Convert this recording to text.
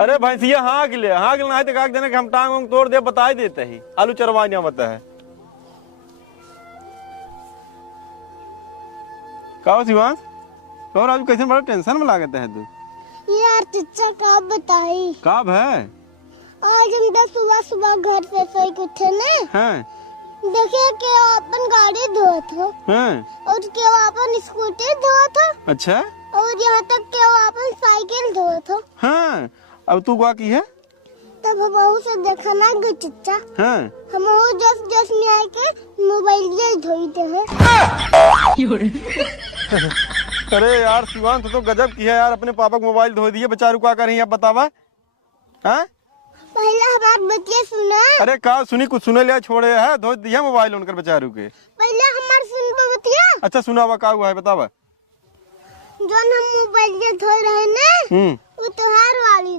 अरे भैंसिया हाँ के लिए ना तो देने के हम टांग वांग तोड़ दे बता ही देते ही आलू चरवाने मत है का शिवांश और आज कैसे बड़ा टेंशन में लागत है तू यार चचा कब बताई कब है आज हम तो सुबह सुबह घर से सोई के उठे ना हैं देखिए कि अपन गाड़ी धोत हो हैं और कि अपन स्कूटी धोत हो अच्छा और यहाँ तक कि अपन साइकिल धोत हो। हाँ अब तू क्या की है तब हम से देखा ना गए चचा हाँ हम जस जस में आए के मोबाइल ये धोते हैं। अरे यार शिवांश तो गजब की है यार अपने पापा को मोबाइल धो दिए बेचारू क्या कर रही है बतावा हाँ पहले हमारी बतिया सुना। अरे का सुनी कुछ सुने लिया छोड़े है धो दिया मोबाइल उनकर बेचारू के पहले हमारे सुन पे बतिया। अच्छा सुनावा का हुआ है बतावा जो हम मोबाइल धो रहे ना वो त्योहार वाली